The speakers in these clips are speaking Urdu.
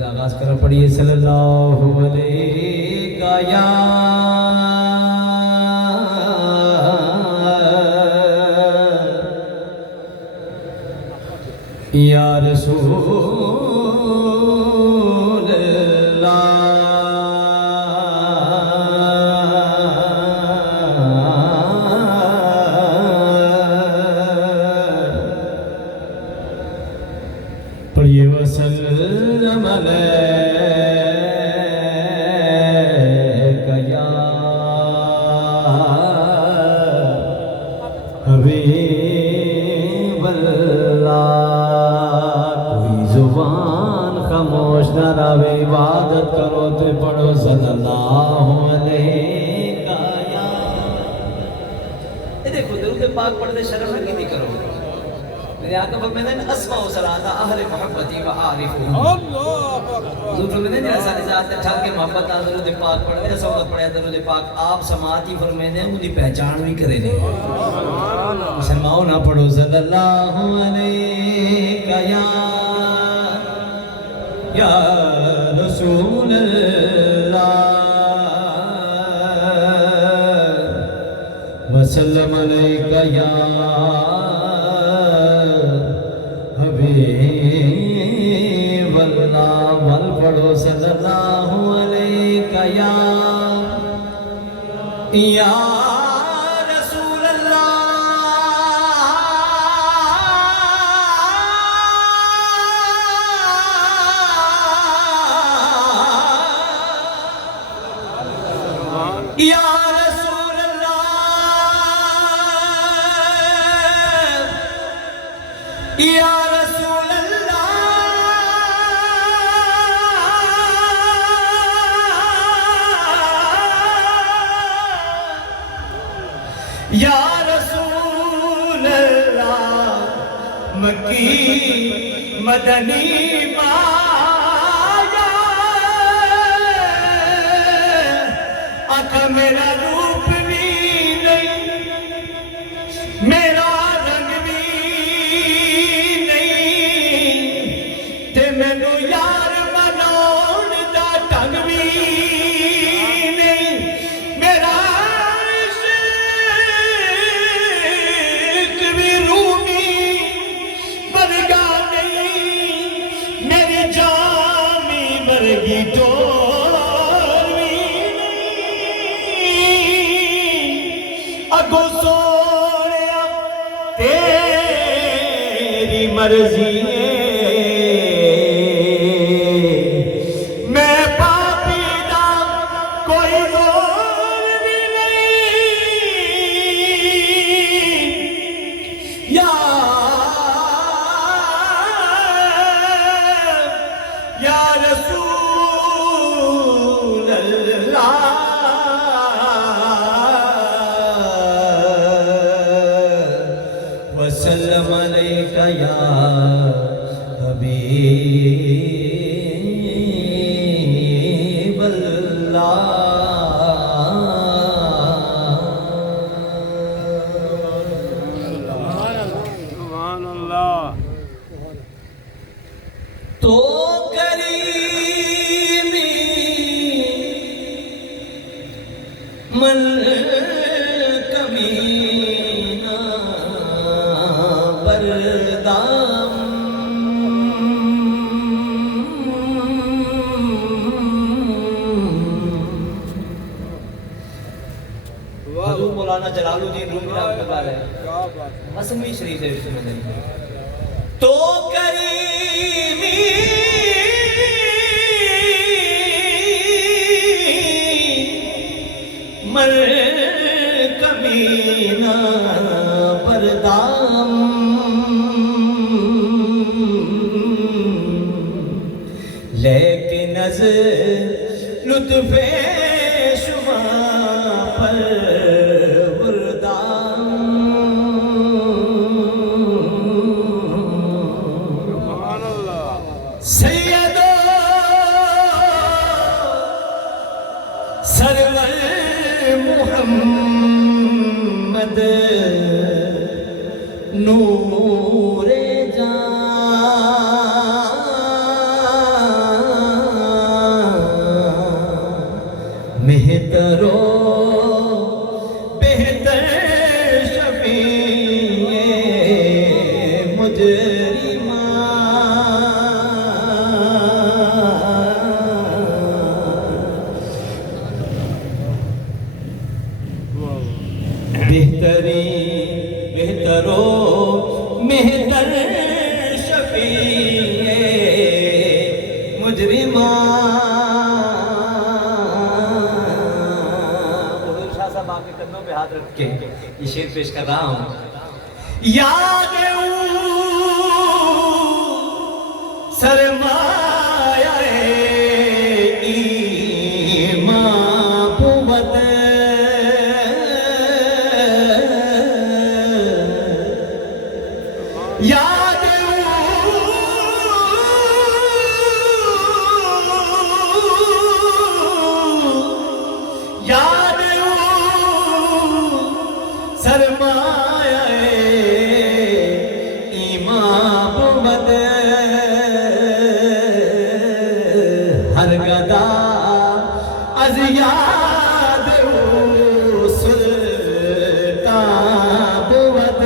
مولد آغاز کرو پڑھیے صلی اللہ علیہ یا رسول اللہ پڑھیے وسلم علیکہ یا حبیب اللہ کوئی زبان خاموش نہ رہے عبادت کرو تو پڑھو صلی اللہ علیہ یا دیکھو درود پاک پڑھتے شرم لگی نہیں کرو میرے آقا فرماتے ہیں اسماء و صلاة اہل محبتی و عارفون حضور فرماتے ہیں جیسا ذات نے ٹھل کے محبت آ درود پاک پڑھتے ہیں سوگت پڑھے درود پاک آپ سماعتی فرماتے ہیں انہی پہچان بھی کرے نہیں مسلمانوں نہ پڑھو صلی اللہ علیہ یا رسول اللہ وسلم علیکہ یا حبیب اللہ ول پڑھو صلی اللہ علیہ یا رسول اللہ یا رسول اللہ یا رسول اللہ یا رسول اللہ مکی مدنی مایا آقا میرا روپ بھی نہیں میرا رنگ بھی نہیں تے مینوں یار مناؤن دا ڈھنگ بھی نہیں میرا عشق بھی رومی برگا نہیں میری جامی برگی ڈور بھی نہیں اگو سونیا تیری مرضی ہے میں پاپی دا کوئی زور بھی نہیں یا رسول اللہ وسلم علیکہ یا حبیب اللہ سبحان اللہ تو کریمی من کمینہ بردام حضور مولانا جلال الدین رومی رحمۃ اللہ علیہ مسنوی شریف ہے تو کریمی مر کمینہ پردام لیکن از لطف شما پر سرور محمد نور جان پہ ہاتھ رکھ کے یہ شعر پیش کر رہا ہوں. یاد سرمایہ ایمان بود یاد یاد سرمایہ ایمان بود ہر گدا از یاد سلطان بود.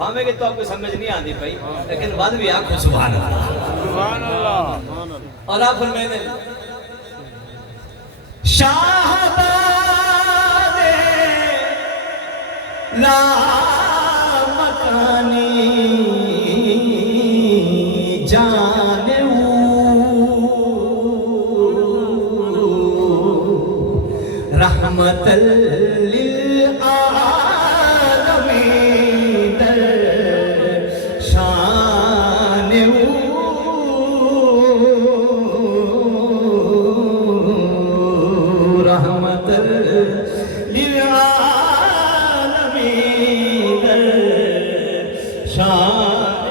ہمیں کہ تو آپ کو سمجھ نہیں آتی بھائی لیکن بعد بھی آنکھوں سبحان اللہ سبحان اللہ. اور آپ فرمائیں دیں شاہباد لا مکانی جانو رحمت للعالمین در شان رحمت للعالمین در شان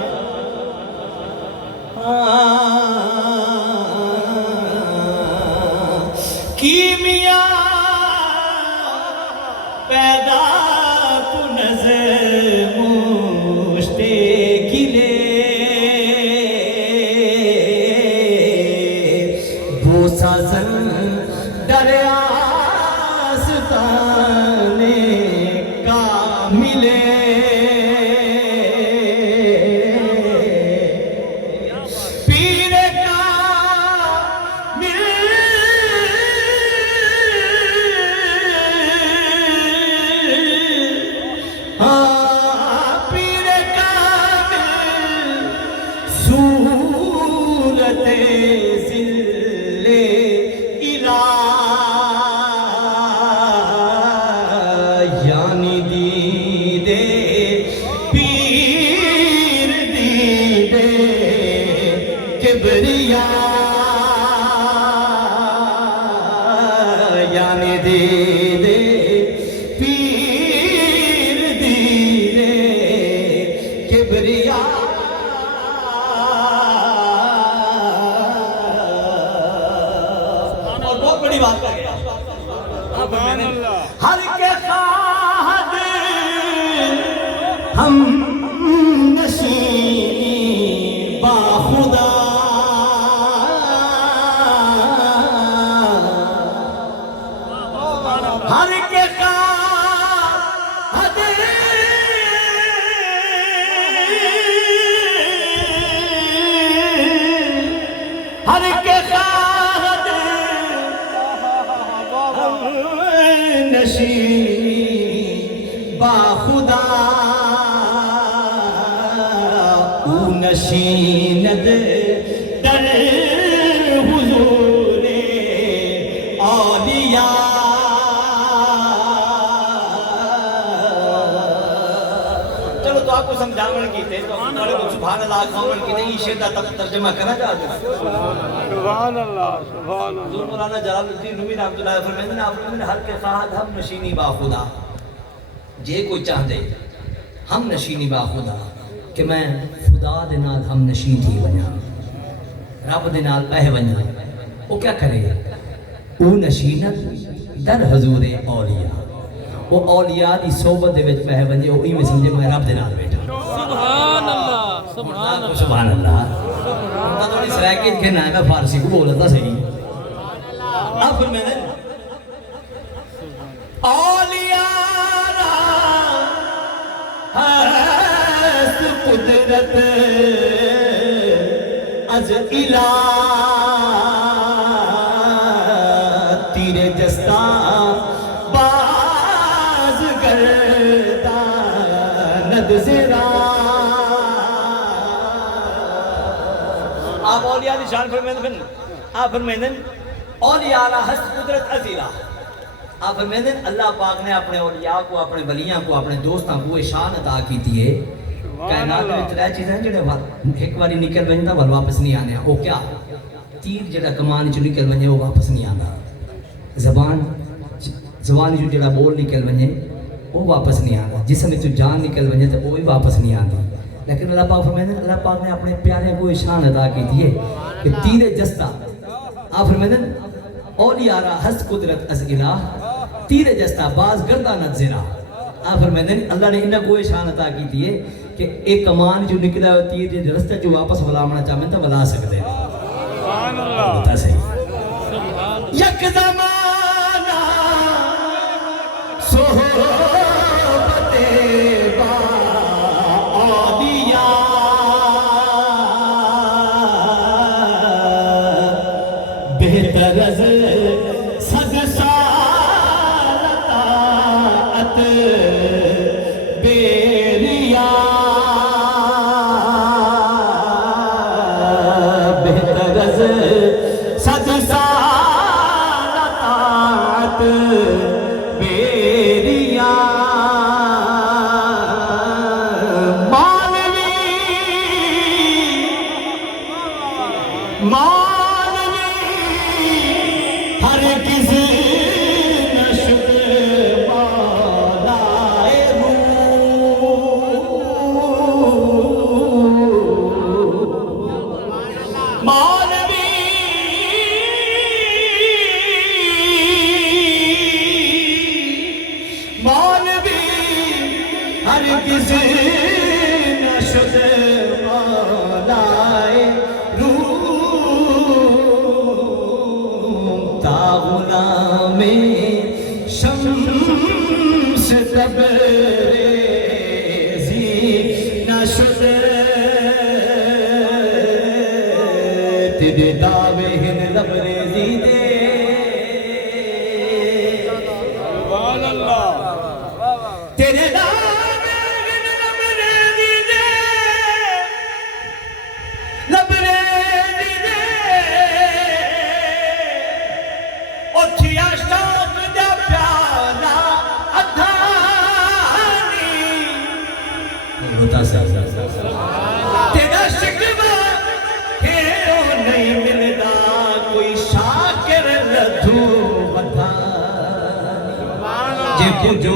کیمیا پیدا کنز مشتے گلے بوسا زن در آستان کا ملے پیر کا مل پیر کامل صورت ذل الہ یعنی دیدے پیر دیدے کبریا یعنی دیدے پیر دیدے کبریا اور بہت بڑی بات کر گیا سبحان اللہ. ہر کے خواہد ہم نشین با خدا ہر کے خواہد ہر کے خواہد نشین با خدا او نشیند در حضور اولیاء. چلو تو آپ کو سمجھاون کی تھے تو ہمارے کو سبحان اللہ قومن کی نہیں شعر کا ترجمہ کرنا چاہتے ہیں. سبحان اللہ. سبحان حضور اللہ. مولانا جلال الدین رومی رحمۃ اللہ علیہ فرمائیں آپ نے ہر کے خواہد ہم نشینی با خدا جے کوئی چاہتے ہم نشینی با خدا کہ میں خدا دے نال ہم نشین تھی بنیا رب دے نال بہ بنیا وہ کیا کرے او نشینت در حضور اولیاء وہ اولیاء دی صحبت دے وچ بہ بنجے او ایویں سمجھے میں رب دے نال بیٹھا. سبحان اللہ. سبحان اللہ. سبحان اللہ. تو تھوڑی سرائکت کہنا ہے میں فارسی کو بولتا صحیح. اب پھر میں نے اولیاء را ہست قدرت از الہ تیرے دستا باز گرداند زرا. آپ اولیاء دی شان فرمائیں. آپ فرمائیں اولیاء علی حسب قدرت عزیزہ آپ فرماتے ہیں اللہ پاک نے اپنے اولیاء کو اپنے ولیاں کو اپنے دوستاں کو شان عطا کی ہے کائنات میں ترے چیزیں جڑے ایک باری نکل ونجدا ول واپس نہیں آنے او کیا تیر جڑا کمان چ نکل ونجے وہ واپس نہیں آندا زبان جو جڑا بول نکل ونجے وہ واپس نہیں آندا جسم وچ جان نکل ونجے تے وہ بھی واپس نہیں آندی لیکن اللہ پاک فرماتے ہیں اللہ پاک نے اپنے پیارے کو شان عطا کی ہے کہ تیر جستا آپ فرماتے ہیں اولیاء علی حسب قدرت از الہ تیر جستا باز گردانت زرا آپ فرماتے ہیں اللہ نے انہاں کو شان عطا کی ہے کہ ایک کمان جو نکلا ہے تیر جو رستے جو واپس ولاونا چاہیں تو ولا سکتے ہیں سبحان اللہ بتا صحیح یک زمانہ صحبت با اولیاء بہتر از صد سال طاعت بیریا بہتر از صد سال طاعت بیریا مانوی ہر کسی نشد بالائے مانوی ہر کسی نشد بالائے غلام شمس تبریزی نشد تیرے دعوے ہن لبریزی دے سبحان اللہ تیرے دعوے ہن لبریزی دے لبریزی دے اچھیا شوق دا پیالا ادھانی بتا تیرا شکوہ ہے او نہیں ملدا کوئی شاکر لدھو بدھانی جے کو جو